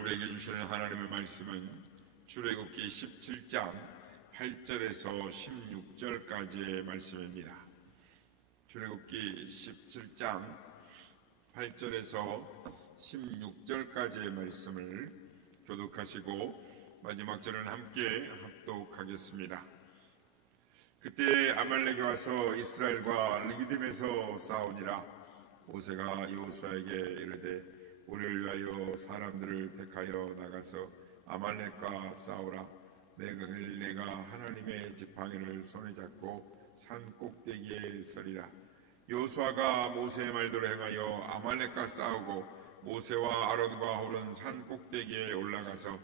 우리에게 주시는 하나님의 말씀은 출애굽기 17장 8절에서 16절까지의 말씀입니다. 출애굽기 17장 8절에서 16절까지의 말씀을 교독하시고 마지막 절은 함께 합독하겠습니다. 그때 아말렉이 와서 이스라엘과 르기딤에서 싸우니라. 모세가 여호수아에게 이르되 우리를 위하여 사람들을 택하여 나가서 아말렉과 싸우라. 내가 하나님의 지팡이를 손에 잡고 산 꼭대기에 서리라. 여호수아가 모세의 말대로 행하여 아말렉과 싸우고 모세와 아론과 홀은 산 꼭대기에 올라가서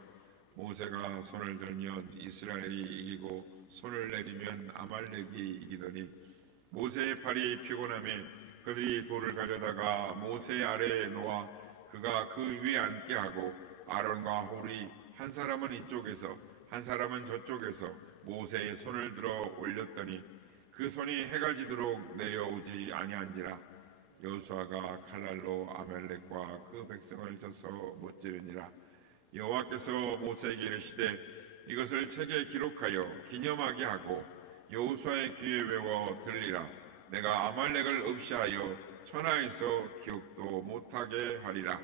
모세가 손을 들면 이스라엘이 이기고 손을 내리면 아말렉이 이기더니 모세의 팔이 피곤하며 그들이 돌을 가져다가 모세 아래에 놓아 그가 그 위에 앉게 하고 아론과 홀이 한 사람은 이쪽에서 한 사람은 저쪽에서 모세의 손을 들어 올렸더니 그 손이 해가 지도록 내려오지 아니한지라. 여호수아가 칼날로 아말렉과 그 백성을 쳐서 못지르니라. 여호와께서 모세에게 이르시되 이것을 책에 기록하여 기념하게 하고 여호수아의 귀에 외워 들리라. 내가 아말렉을 없이하여 천하에서 기억도 못하게 하리라.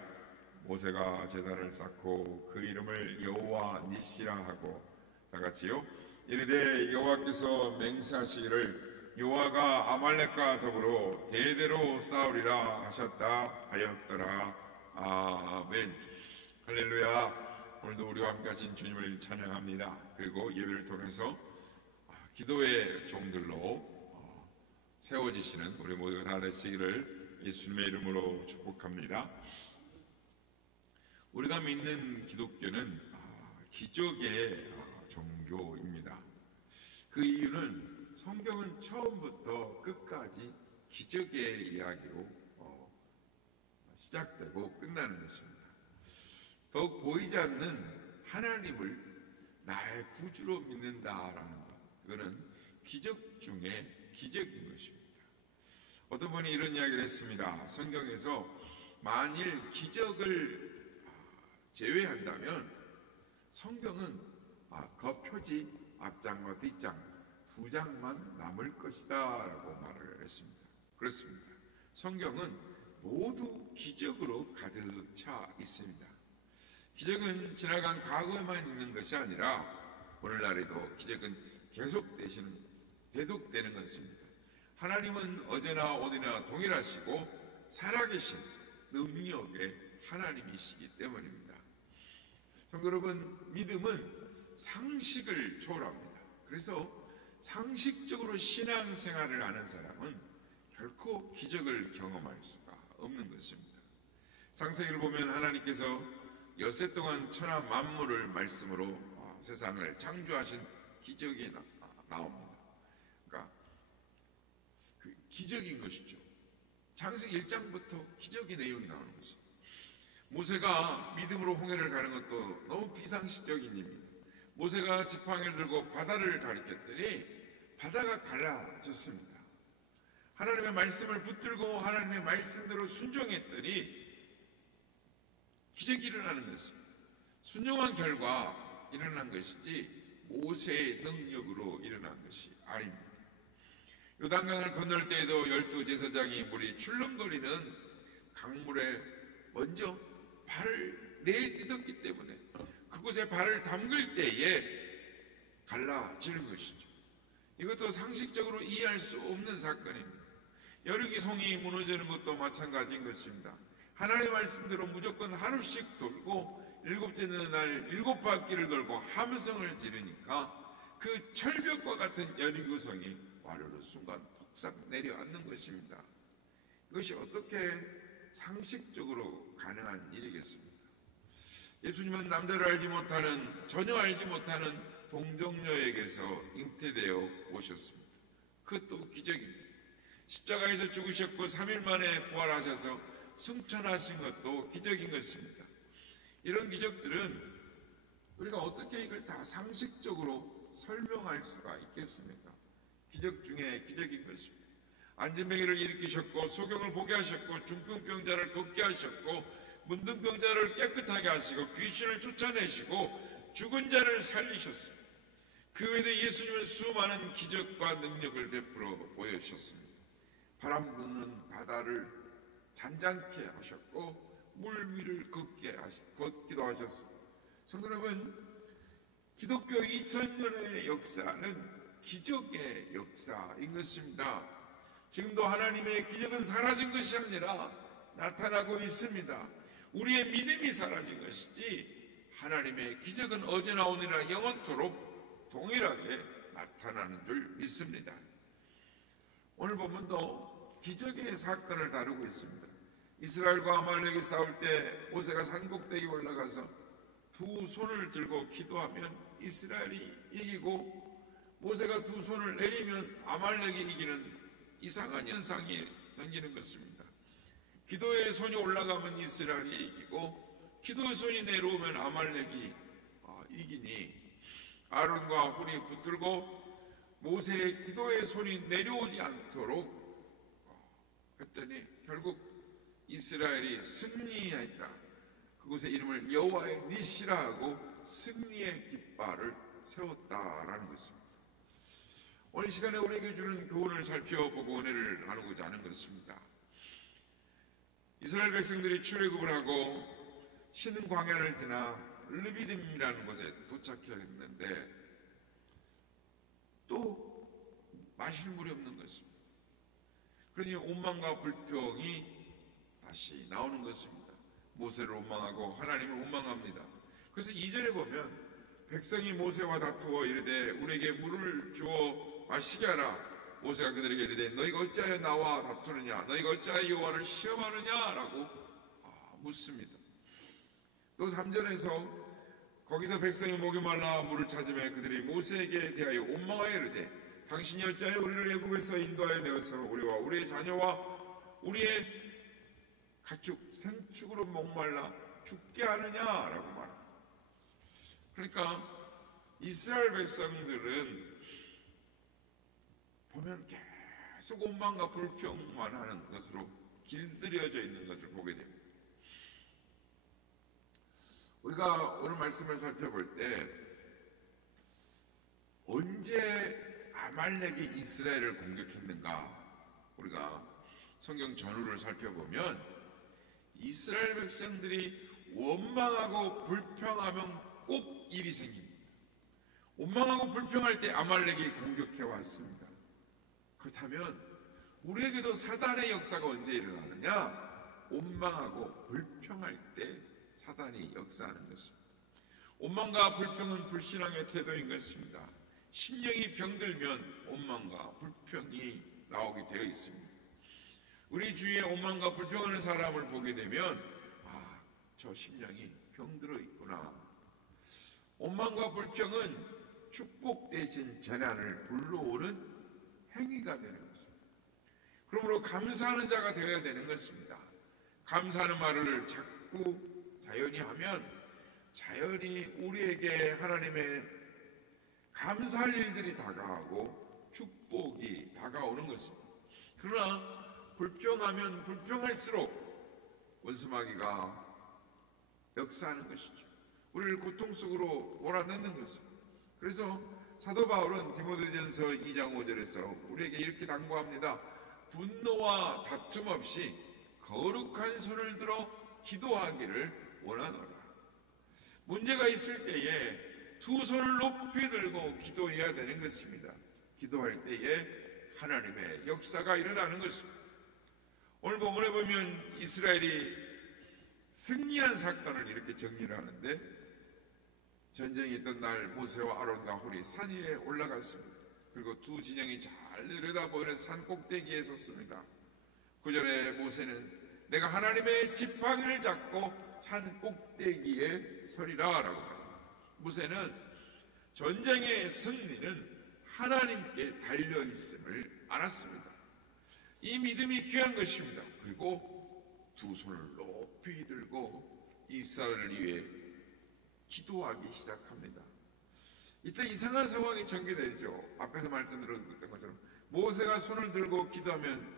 모세가 제단을 쌓고 그 이름을 여호와 니시라 하고 다같이요 이르되 여호와께서 맹세하시기를 여호와가 아말렉과 더불어 대대로 싸우리라 하셨다 하였더라. 아멘. 할렐루야. 오늘도 우리와 함께 하신 주님을 찬양합니다. 그리고 예배를 통해서 기도의 종들로 세워지시는 우리 모두가 다 되시기를 예수님의 이름으로 축복합니다. 우리가 믿는 기독교는 기적의 종교입니다. 그 이유는 성경은 처음부터 끝까지 기적의 이야기로 시작되고 끝나는 것입니다. 더욱 보이지 않는 하나님을 나의 구주로 믿는다라는 것, 그거는 기적 중에 기적인 것입니다. 어떤 분이 이런 이야기를 했습니다. 성경에서 만일 기적을 제외한다면 성경은 겉표지 앞장과 뒷장 두 장만 남을 것이다 라고 말을 했습니다. 그렇습니다. 성경은 모두 기적으로 가득 차 있습니다. 기적은 지나간 과거에만 있는 것이 아니라 오늘날에도 기적은 계속되는 것입니다. 하나님은 어제나 어디나 동일하시고 살아계신 능력의 하나님이시기 때문입니다. 성도 여러분, 믿음은 상식을 초월합니다. 그래서 상식적으로 신앙생활을 하는 사람은 결코 기적을 경험할 수가 없는 것입니다. 창세기를 보면 하나님께서 엿새 동안 천하 만물을 말씀으로 세상을 창조하신 기적이 나옵니다. 그러니까 그 기적인 것이죠. 창세기 1장부터 기적의 내용이 나오는 것입니다. 모세가 믿음으로 홍해를 가는 것도 너무 비상식적인 일입니다. 모세가 지팡이를 들고 바다를 가리켰더니 바다가 갈라졌습니다. 하나님의 말씀을 붙들고 하나님의 말씀대로 순종했더니 기적이 일어나는 것입니다. 순종한 결과 일어난 것이지 모세의 능력으로 일어난 것이 아닙니다. 요단강을 건널 때에도 12제사장이 물이 출렁거리는 강물에 먼저 발을 내디뎠기 때문에 그곳에 발을 담글 때에 갈라지는 것이죠. 이것도 상식적으로 이해할 수 없는 사건입니다. 여리고 성이 무너지는 것도 마찬가지인 것입니다. 하나님의 말씀대로 무조건 하루씩 돌고 일곱째 날 7바퀴를 돌고 함성을 지르니까 그 철벽과 같은 여리고 성이 와르르 순간 폭삭 내려앉는 것입니다. 이것이 어떻게 상식적으로 가능한 일이겠습니까? 예수님은 남자를 전혀 알지 못하는 동정녀에게서 잉태되어 오셨습니다. 그것도 기적입니다. 십자가에서 죽으셨고 3일 만에 부활하셔서 승천하신 것도 기적인 것입니다. 이런 기적들은 우리가 어떻게 이걸 다 상식적으로 설명할 수가 있겠습니까? 기적 중에 기적인 것입니다. 안진뱅이를 일으키셨고 소경을 보게 하셨고 중풍병자를 걷게 하셨고 문둥병자를 깨끗하게 하시고 귀신을 쫓아내시고 죽은 자를 살리셨습니다. 그 외에도 예수님은 수많은 기적과 능력을 베풀어 보여주셨습니다. 바람 부는 바다를 잔잔케 하셨고 물 위를 걷기도 하셨습니다. 성도 여러분, 기독교 2000년의 역사는 기적의 역사인 것입니다. 지금도 하나님의 기적은 사라진 것이 아니라 나타나고 있습니다. 우리의 믿음이 사라진 것이지 하나님의 기적은 어제나 오늘이나 영원토록 동일하게 나타나는 줄 믿습니다. 오늘 본문도 기적의 사건을 다루고 있습니다. 이스라엘과 아말렉이 싸울 때 모세가 산꼭대기에 올라가서 두 손을 들고 기도하면 이스라엘이 이기고, 모세가 두 손을 내리면 아말렉이 이기는 이상한 현상이 생기는 것입니다. 기도의 손이 올라가면 이스라엘이 이기고 기도의 손이 내려오면 아말렉이 이기니 아론과 훌이 붙들고 모세의 기도의 손이 내려오지 않도록 했더니 결국 이스라엘이 승리했다. 그곳의 이름을 여호와의 니시라 하고 승리의 깃발을 세웠다라는 것입니다. 오늘 이 시간에 우리에게 주는 교훈을 살펴보고 은혜를 나누고자 하는 것입니다. 이스라엘 백성들이 출애굽을 하고 신 광야를 지나 르비딤이라는 곳에 도착했는데 또 마실 물이 없는 것입니다. 그러니 원망과 불평이 다시 나오는 것입니다. 모세를 원망하고 하나님을 원망합니다. 그래서 2절에 보면 백성이 모세와 다투어 이르되 우리에게 물을 주어 마시게 하라. 모세가 그들에게 이르되 너희가 어찌하여 나와 다투느냐, 너희가 어찌하여 여호와를 시험하느냐 라고 묻습니다. 또 3절에서 거기서 백성이 목이 말라 물을 찾으며 그들이 모세에게 대하여 원망하여 이르되 당신이 어찌하여 우리를 애굽에서 인도하여 내어서 우리와 우리의 자녀와 우리의 가축 생축으로 목말라 죽게 하느냐라고 말합니다. 그러니까 이스라엘 백성들은 보면 계속 원망과 불평만 하는 것으로 길들여져 있는 것을 보게 됩니다. 우리가 오늘 말씀을 살펴볼 때 언제 아말렉이 이스라엘을 공격했는가, 우리가 성경 전후를 살펴보면 이스라엘 백성들이 원망하고 불평하면 꼭 일이 생깁니다. 원망하고 불평할 때 아말렉이 공격해 왔습니다. 그렇다면 우리에게도 사단의 역사가 언제 일어나느냐? 원망하고 불평할 때 사단이 역사하는 것입니다. 원망과 불평은 불신앙의 태도인 것입니다. 심령이 병들면 원망과 불평이 나오게 되어 있습니다. 우리 주위에 원망과 불평하는 사람을 보게 되면 저 심령이 병들어 있구나. 원망과 불평은 축복 대신 재난을 불러오는 행위가 되는 것입니다. 그러므로 감사하는 자가 되어야 되는 것입니다. 감사하는 말을 자꾸 자연히 하면 자연히 우리에게 하나님의 감사할 일들이 다가오고 축복이 다가오는 것입니다. 그러나 불평하면 불평할수록 원수마귀가 역사하는 것이죠. 우리를 고통 속으로 몰아넣는 것입니다. 그래서 사도 바울은 디모데전서 2장 5절에서 우리에게 이렇게 당부합니다. 분노와 다툼 없이 거룩한 손을 들어 기도하기를 원하노라. 문제가 있을 때에 두 손을 높이 들고 기도해야 되는 것입니다. 기도할 때에 하나님의 역사가 일어나는 것입니다. 오늘 본문에 보면 이스라엘이 승리한 사건을 이렇게 정리를 하는데, 전쟁이 있던 날 모세와 아론과 훌이 산 위에 올라갔습니다. 그리고 두 진영이 잘 내려다보이는 산 꼭대기에 섰습니다. 9절에 모세는 내가 하나님의 지팡이를 잡고 산 꼭대기에 서리라 라고 합니다. 모세는 전쟁의 승리는 하나님께 달려있음을 알았습니다. 이 믿음이 귀한 것입니다. 그리고 두 손을 높이 들고 이스라엘을 위해 기도하기 시작합니다. 이때 이상한 상황이 전개되죠. 앞에서 말씀드렸던 것처럼 모세가 손을 들고 기도하면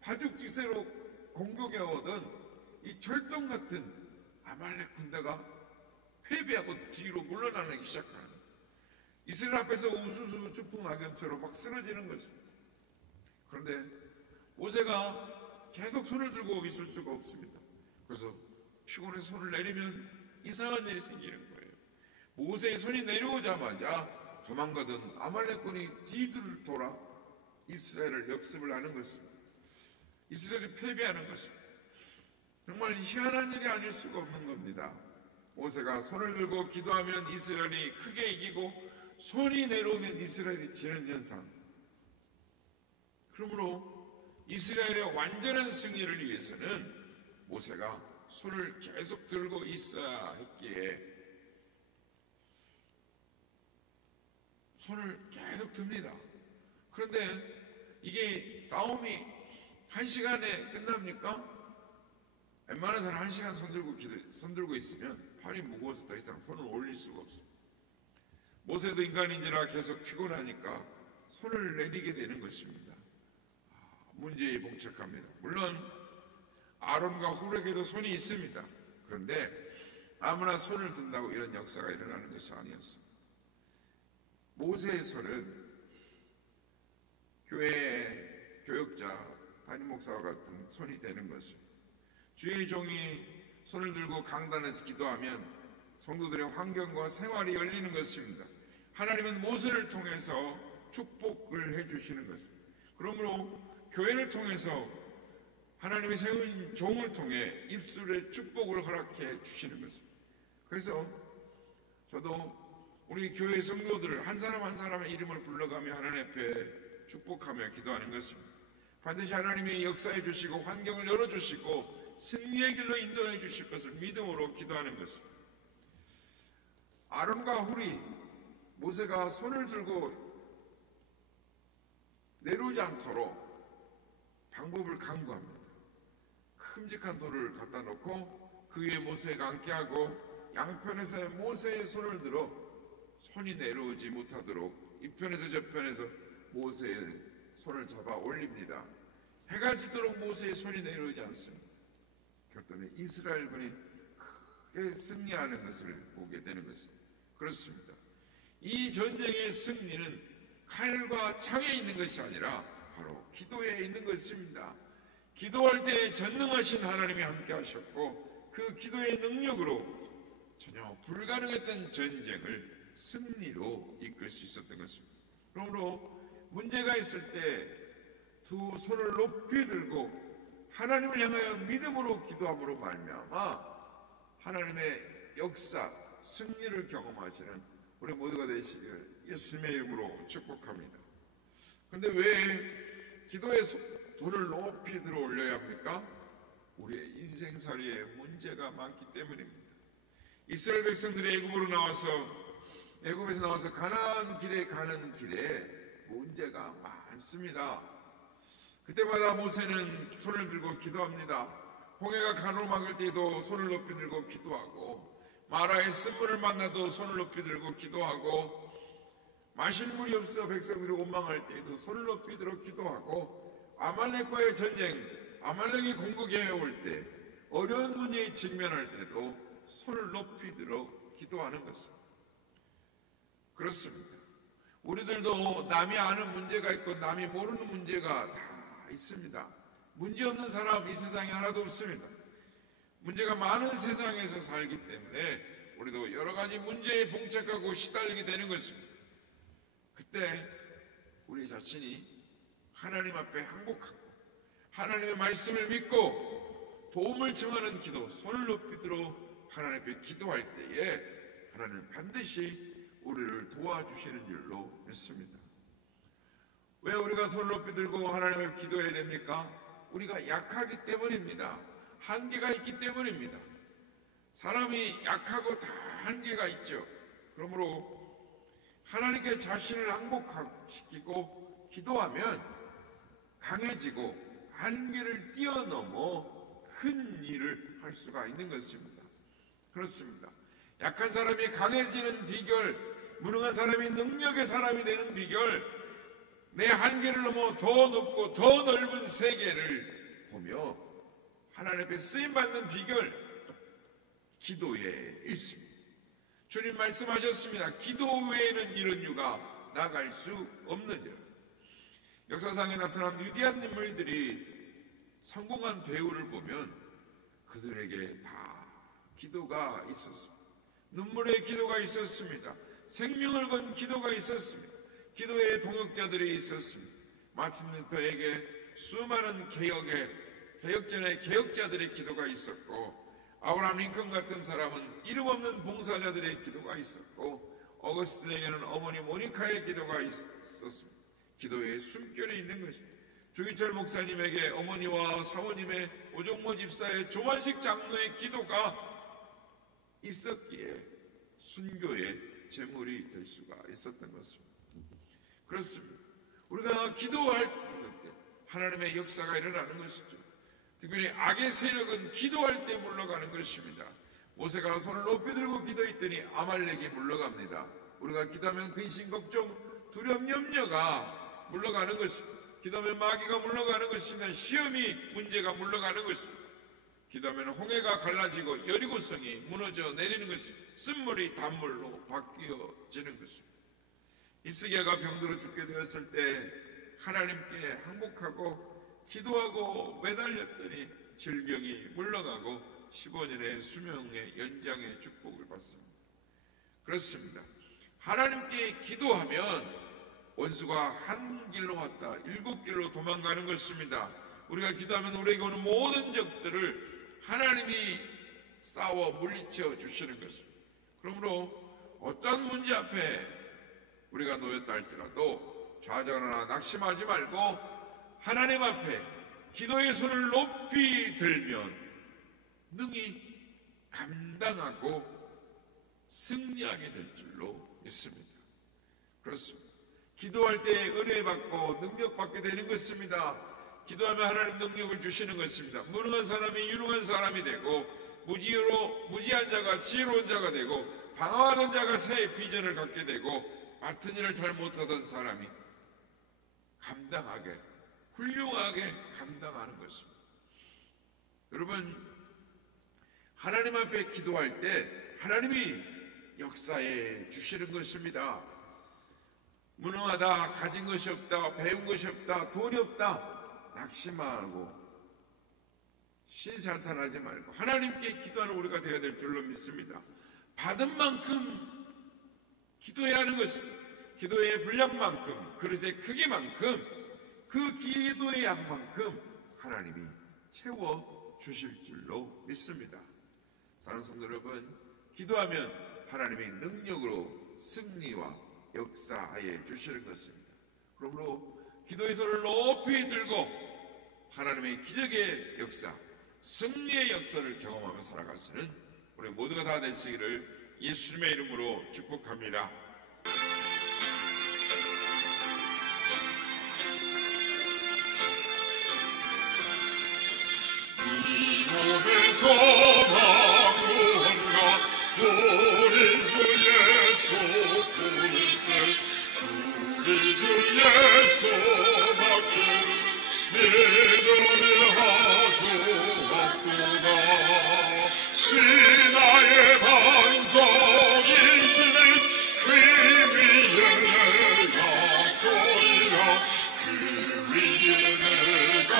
파죽지세로 공격해 오던 이 철동 같은 아말렉 군대가 패배하고 뒤로 물러나기 시작하는, 이스라엘 앞에서 우수수 추풍 낙엽처럼 막 쓰러지는 것입니다. 그런데 모세가 계속 손을 들고 있을 수가 없습니다. 그래서 피곤해서 손을 내리면 이상한 일이 생기는 거예요. 모세의 손이 내려오자마자 도망가던 아말렉군이 뒤돌아 이스라엘을 역습을 하는 것입니다. 이스라엘이 패배하는 것입니다. 정말 희한한 일이 아닐 수가 없는 겁니다. 모세가 손을 들고 기도하면 이스라엘이 크게 이기고 손이 내려오면 이스라엘이 지는 현상. 그러므로 이스라엘의 완전한 승리를 위해서는 모세가 손을 계속 들고 있어야 했기에 손을 계속 듭니다. 그런데 이게 싸움이 1시간에 끝납니까? 웬만한 사람 1시간 손 들고 있으면 팔이 무거워서 더 이상 손을 올릴 수가 없습니다. 모세도 인간인지라 계속 피곤하니까 손을 내리게 되는 것입니다. 문제에 봉착합니다. 물론 아론과 훌에게도 손이 있습니다. 그런데 아무나 손을 든다고 이런 역사가 일어나는 것이 아니었습니다. 모세의 손은 교회의 교역자, 담임 목사와 같은 손이 되는 것입니다. 주의 종이 손을 들고 강단에서 기도하면 성도들의 환경과 생활이 열리는 것입니다. 하나님은 모세를 통해서 축복을 해주시는 것입니다. 그러므로 교회를 통해서 하나님이 세운 종을 통해 입술의 축복을 허락해 주시는 것입니다. 그래서 저도 우리 교회 성도들을 한 사람 한 사람의 이름을 불러가며 하나님 앞에 축복하며 기도하는 것입니다. 반드시 하나님이 역사해 주시고 환경을 열어주시고 승리의 길로 인도해 주실 것을 믿음으로 기도하는 것입니다. 아론과 훌이 모세가 손을 들고 내려오지 않도록 방법을 강구합니다. 큼직한 돌을 갖다 놓고 그 위에 모세가 앉게 하고 양편에서 모세의 손을 들어 손이 내려오지 못하도록 이편에서 저편에서 모세의 손을 잡아 올립니다. 해가 지도록 모세의 손이 내려오지 않습니다. 결국은 이스라엘군이 크게 승리하는 것을 보게 되는 것입니다. 그렇습니다. 이 전쟁의 승리는 칼과 창에 있는 것이 아니라 바로 기도에 있는 것입니다. 기도할 때 전능하신 하나님이 함께 하셨고 그 기도의 능력으로 전혀 불가능했던 전쟁을 승리로 이끌 수 있었던 것입니다. 그러므로 문제가 있을 때 두 손을 높이 들고 하나님을 향하여 믿음으로 기도함으로 말미암아 하나님의 역사, 승리를 경험하시는 우리 모두가 되시기를 예수님의 이름으로 축복합니다. 그런데 왜 기도의 손을 높이 들어 올려야 합니까? 우리의 인생살이에 문제가 많기 때문입니다. 이스라엘 백성들이 애굽에서 나와서 가나안 길에 가는 길에 문제가 많습니다. 그때마다 모세는 손을 들고 기도합니다. 홍해가 가로막을 때도 손을 높이 들고 기도하고 마라의 쓴물을 만나도 손을 높이 들고 기도하고 마실 물이 없어 백성들이 원망할 때에도 손을 높이 들어 기도하고 아말렉과의 전쟁, 아말렉이 공격해 올 때 어려운 문제에 직면할 때도 손을 높이 들어 기도하는 것입니다. 그렇습니다. 우리들도 남이 아는 문제가 있고 남이 모르는 문제가 다 있습니다. 문제 없는 사람 이 세상에 하나도 없습니다. 문제가 많은 세상에서 살기 때문에 우리도 여러 가지 문제에 봉착하고 시달리게 되는 것입니다. 그때 우리 자신이 하나님 앞에 항복하고 하나님의 말씀을 믿고 도움을 청하는 기도, 손을 높이 들어 하나님 앞에 기도할 때에 하나님은 반드시 우리를 도와주시는 줄로 믿습니다. 왜 우리가 손을 높이 들고 하나님 앞에 기도해야 됩니까? 우리가 약하기 때문입니다. 한계가 있기 때문입니다. 사람이 약하고 다 한계가 있죠. 그러므로 하나님께 자신을 항복시키고 기도하면 강해지고 한계를 뛰어넘어 큰 일을 할 수가 있는 것입니다. 그렇습니다. 약한 사람이 강해지는 비결, 무능한 사람이 능력의 사람이 되는 비결, 내 한계를 넘어 더 높고 더 넓은 세계를 보며 하나님 앞에 쓰임받는 비결, 기도에 있습니다. 주님 말씀하셨습니다. 기도 외에는 이런 유가 나갈 수 없느니라. 역사상에 나타난 위대한 인물들이 성공한 배우를 보면 그들에게 다 기도가 있었습니다. 눈물의 기도가 있었습니다. 생명을 건 기도가 있었습니다. 기도의 동역자들이 있었습니다. 마틴 루터에게 수많은 개혁전의 개혁자들의 기도가 있었고, 아브라함 링컨 같은 사람은 이름 없는 봉사자들의 기도가 있었고, 어거스틴에게는 어머니 모니카의 기도가 있었습니다. 기도의 숨결에 있는 것입니다. 주기철 목사님에게 어머니와 사모님의 오종모 집사의 조만식 장로의 기도가 있었기에 순교의 제물이 될 수가 있었던 것입니다. 그렇습니다. 우리가 기도할 때 하나님의 역사가 일어나는 것이죠. 특별히 악의 세력은 기도할 때 물러가는 것입니다. 모세가 손을 높이 들고 기도했더니 아말렉이 물러갑니다. 우리가 기도하면 근심, 걱정, 두려움, 염려가 물러가는 것입니다. 기도하면 마귀가 물러가는 것입니다. 시험이, 문제가 물러가는 것입니다. 기도하면 홍해가 갈라지고 여리고성이 무너져 내리는 것입니다. 쓴물이 단물로 바뀌어지는 것입니다. 이스기야가 병들어 죽게 되었을 때 하나님께 항복하고 기도하고 매달렸더니 질병이 물러가고 15년의 수명의 연장의 축복을 받습니다. 그렇습니다. 하나님께 기도하면 원수가 한 길로 왔다 7길로 도망가는 것입니다. 우리가 기도하면 우리에게 오는 모든 적들을 하나님이 싸워 물리쳐 주시는 것입니다. 그러므로 어떤 문제 앞에 우리가 놓였다 할지라도 좌절하거나 낙심하지 말고 하나님 앞에 기도의 손을 높이 들면 능히 감당하고 승리하게 될 줄로 믿습니다. 그렇습니다. 기도할 때 은혜 받고 능력 받게 되는 것입니다. 기도하면 하나님 능력을 주시는 것입니다. 무능한 사람이 유능한 사람이 되고 무지한 자가 지혜로운 자가 되고 방황하는 자가 새 비전을 갖게 되고 맡은 일을 잘 못하던 사람이 감당하게 훌륭하게 감당하는 것입니다. 여러분, 하나님 앞에 기도할 때 하나님이 역사해 주시는 것입니다. 무능하다, 가진 것이 없다, 배운 것이 없다, 돈이 없다 낙심하고 신사탄하지 말고 하나님께 기도하는 우리가 되어야 될 줄로 믿습니다. 받은 만큼 기도해야 하는 것입니다. 기도의 분량만큼, 그릇의 크기만큼, 그 기도의 양만큼 하나님이 채워주실 줄로 믿습니다. 사랑하는 성도 여러분, 기도하면 하나님의 능력으로 승리와 역사하여 주시는 것입니다. 그러므로 기도의 손을 높이 들고 하나님의 기적의 역사, 승리의 역사를 경험하며 살아가시는 우리 모두가 다 되시기를 예수님의 이름으로 축복합니다. 이 몸에서 방문가 우리 주 예수 그리스도 우리 주 예수 밖에 믿음이 아주 없구나. 신하의 반석이시니 그 위에 내가 서리라. 그 위에 내가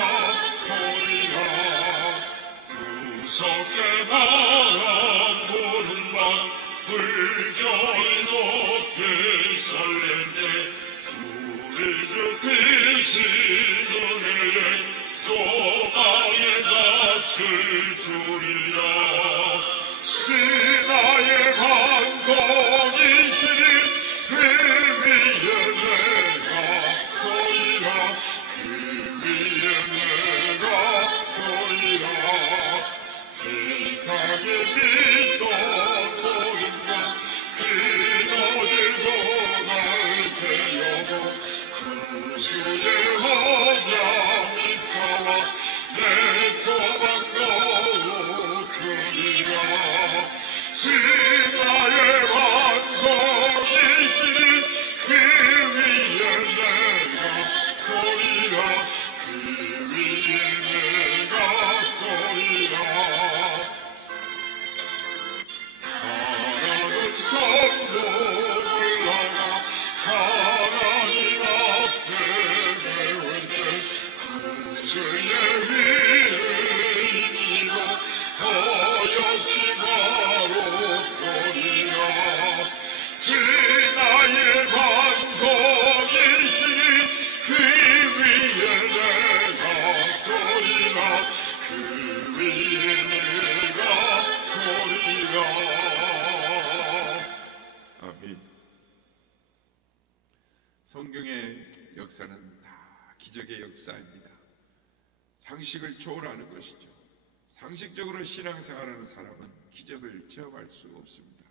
서리라. 무섭게 바람 부는 밤 물결이 높게 설렘때 우리 주 크신 은혜에 소망에 낯을 주리라. 신하의 반석이시니 그 위에 내가 서리라. 그 위에 내가 서리라. 세상에 믿던 모든 것 그너들도 날 데려고 구주의 언약 미사와 내 소망 거룩하리라. 신하의 반석이시니 그 위에 내가 서리라. 그 위에 내가 서리라. 산도 올라가 하나님 앞에 배울 때 구주의 위를 이기고 거여시 바로 서리라 주 나의 반석이시니 그 위에 내가 서리라 그 위에 내가 서리라 아멘. 성경의 역사는 다 기적의 역사입니다. 상식을 초월하는 것이죠. 상식적으로 신앙생활하는 사람은 기적을 체험할 수 없습니다.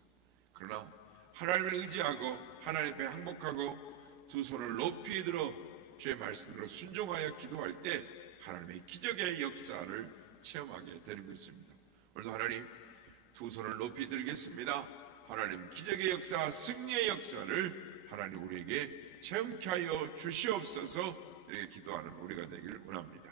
그러나 하나님을 의지하고 하나님 앞에 항복하고 두 손을 높이 들어 주의 말씀으로 순종하여 기도할 때 하나님의 기적의 역사를 체험하게 되는 것입니다. 오늘도 하나님 두 손을 높이 들겠습니다. 하나님 기적의 역사, 승리의 역사를 하나님 우리에게 체험케 하여 주시옵소서. 이렇게 기도하는 우리가 되기를 원합니다.